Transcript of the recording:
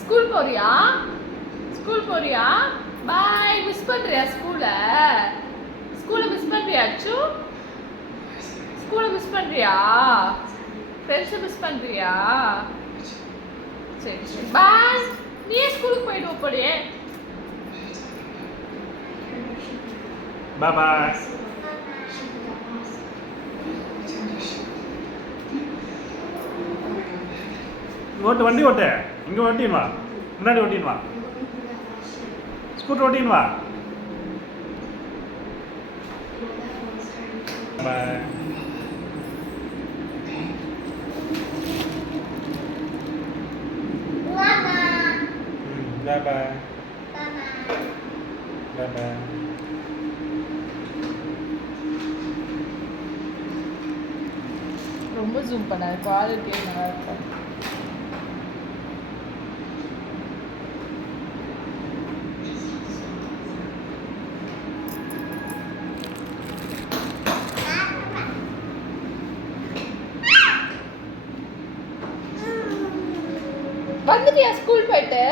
School போறியா? School போறியா? பாய் miss பண்றியா ஸ்கூல ஸ்கூல மிஸ் பண்றியா அச்சு? ஸ்கூல மிஸ் பண்றியா? ஃப்ரெண்ட்ஸை மிஸ் பண்றியா? சரி சரி. பாய் நீயே ஸ்கூலுக்கு போயிட்டு போடியே பாய் பாய் ஓட்டு வண்டி ஓட்டு. இங்கே ஓட்டின்னு வா. முன்னாடி ஓட்டின்னு வா. ஸ்கூட்டர் ஓட்டின்னு வா. பாய் ரொம்ப ஜூம் பண்ணாது குவாலிட்டியே நல்லா இருக்கும் வந்துட்டியா ஸ்கூல் போயிட்டு?